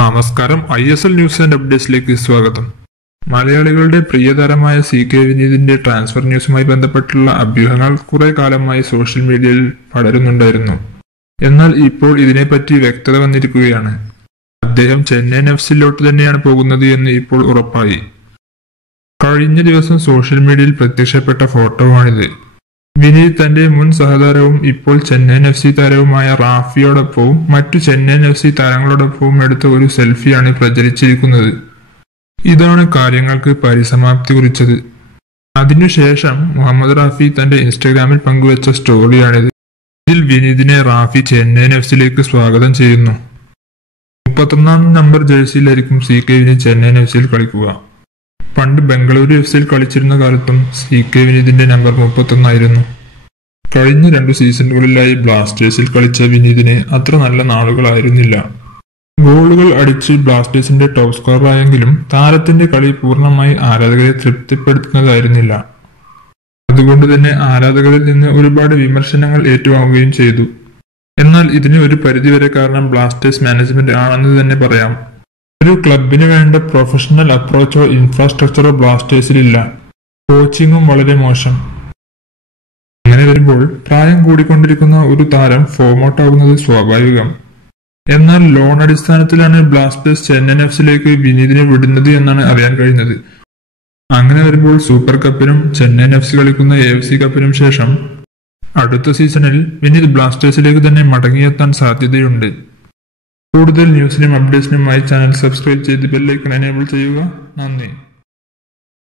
നമസ്കാരം. ISL news and അപ്ഡേറ്റ്സിലേക്ക് സ്വാഗതം. മലയാളികളുടെ പ്രിയതാരമായ CK വിനീതിന്റെ ട്രാൻസ്ഫർ ന്യൂസുമായി ബന്ധപ്പെട്ടുള്ള അഭ്യൂഹങ്ങൾ കുറെ കാലമായി സോഷ്യൽ മീഡിയയിൽ പടരുന്നുണ്ടായിരുന്നു. എന്നാൽ ഇപ്പോൾ ഇതിനെപ്പറ്റി വ്യക്തത വന്നിരിക്കുകയാണ്. അദ്ദേഹം ചെന്നൈയിൻ FC-യിലോട്ട് തന്നെയാണ് പോകുന്നത് എന്ന് ഇപ്പോൾ ഉറപ്പായി. കഴിഞ്ഞ ദിവസം സോഷ്യൽ മീഡിയയിൽ പ്രത്യക്ഷപ്പെട്ട ഫോട്ടോവാണിത്. വിനീത് തന്റെ മുൻ സഹതാരവും ഇപ്പോൾ ചെന്നൈയിൻ FC താരവുമായ റാഫിയോടൊപ്പവും മറ്റു ചെന്നൈയിൻ FC താരങ്ങളോടൊപ്പവും എടുത്ത ഒരു സെൽഫിയാണ് പ്രചരിച്ചിരിക്കുന്നത്. ഇതാണ് കാര്യങ്ങൾക്ക് പരിസമാപ്തി കുറിച്ചത്. അതിനുശേഷം മുഹമ്മദ് റാഫി തന്റെ ഇൻസ്റ്റഗ്രാമിൽ പങ്കുവച്ച സ്റ്റോറിയാണിത്. ഇതിൽ വിനീതിനെ റാഫി ചെന്നൈയിൻ FC-യിലേക്ക് സ്വാഗതം ചെയ്യുന്നു. 31-ാം നമ്പർ ജേഴ്സിയിലായിരിക്കും CK വിനീത് ചെന്നൈയിൻ FC-യിൽ കളിക്കുക. പണ്ട് ബംഗളൂരു FC-യിൽ കളിച്ചിരുന്ന കാലത്തും CK വിനീതിന്റെ നമ്പർ 31 ആയിരുന്നു. കഴിഞ്ഞ 2 സീസണുകളിലായി ബ്ലാസ്റ്റേഴ്സിൽ കളിച്ച വിനീതിന് അത്ര നല്ല നാളുകളായിരുന്നില്ല. ഗോളുകൾ അടിച്ച് ബ്ലാസ്റ്റേഴ്സിന്റെ ടോപ്പ് സ്കോററായെങ്കിലും താരത്തിന്റെ കളി പൂർണ്ണമായി ആരാധകരെ തൃപ്തിപ്പെടുത്തുന്നതായിരുന്നില്ല. അതുകൊണ്ട് തന്നെ ആരാധകരിൽ നിന്ന് ഒരുപാട് വിമർശനങ്ങൾ ഏറ്റുവാങ്ങുകയും ചെയ്തു. എന്നാൽ ഇതിന് ഒരു പരിധിവരെ കാരണം ബ്ലാസ്റ്റേഴ്സ് മാനേജ്മെന്റ് ആണെന്ന് തന്നെ പറയാം. ഒരു ക്ലബിന് വേണ്ട പ്രൊഫഷണൽ അപ്രോച്ചോ ഇൻഫ്രാസ്ട്രക്ചറോ ബ്ലാസ്റ്റേഴ്സിലില്ല. കോച്ചിങ്ങും വളരെ മോശം. അങ്ങനെ വരുമ്പോൾ പ്രായം കൂടിക്കൊണ്ടിരിക്കുന്ന ഒരു താരം ഫോം ഔട്ട് ആകുന്നത് സ്വാഭാവികം. എന്നാൽ ലോൺ അടിസ്ഥാനത്തിലാണ് ബ്ലാസ്റ്റേഴ്സ് ചെന്നൈയിൻ FC-യിലേക്ക് വിനീതിനെ വിടുന്നത് എന്നാണ് അറിയാൻ കഴിഞ്ഞത്. അങ്ങനെ വരുമ്പോൾ സൂപ്പർ കപ്പിനും ചെന്നൈയിൻ FC കളിക്കുന്ന AFC കപ്പിനും ശേഷം അടുത്ത സീസണിൽ വിനീത് ബ്ലാസ്റ്റേഴ്സിലേക്ക് തന്നെ മടങ്ങിയെത്താൻ സാധ്യതയുണ്ട്. കൂടുതൽ ന്യൂസിനും അപ്ഡേറ്റ്സിനുമായി ചാനൽ സബ്സ്ക്രൈബ് ചെയ്ത് ബെൽ ഐക്കൺ എനേബിൾ ചെയ്യുക. നന്ദി.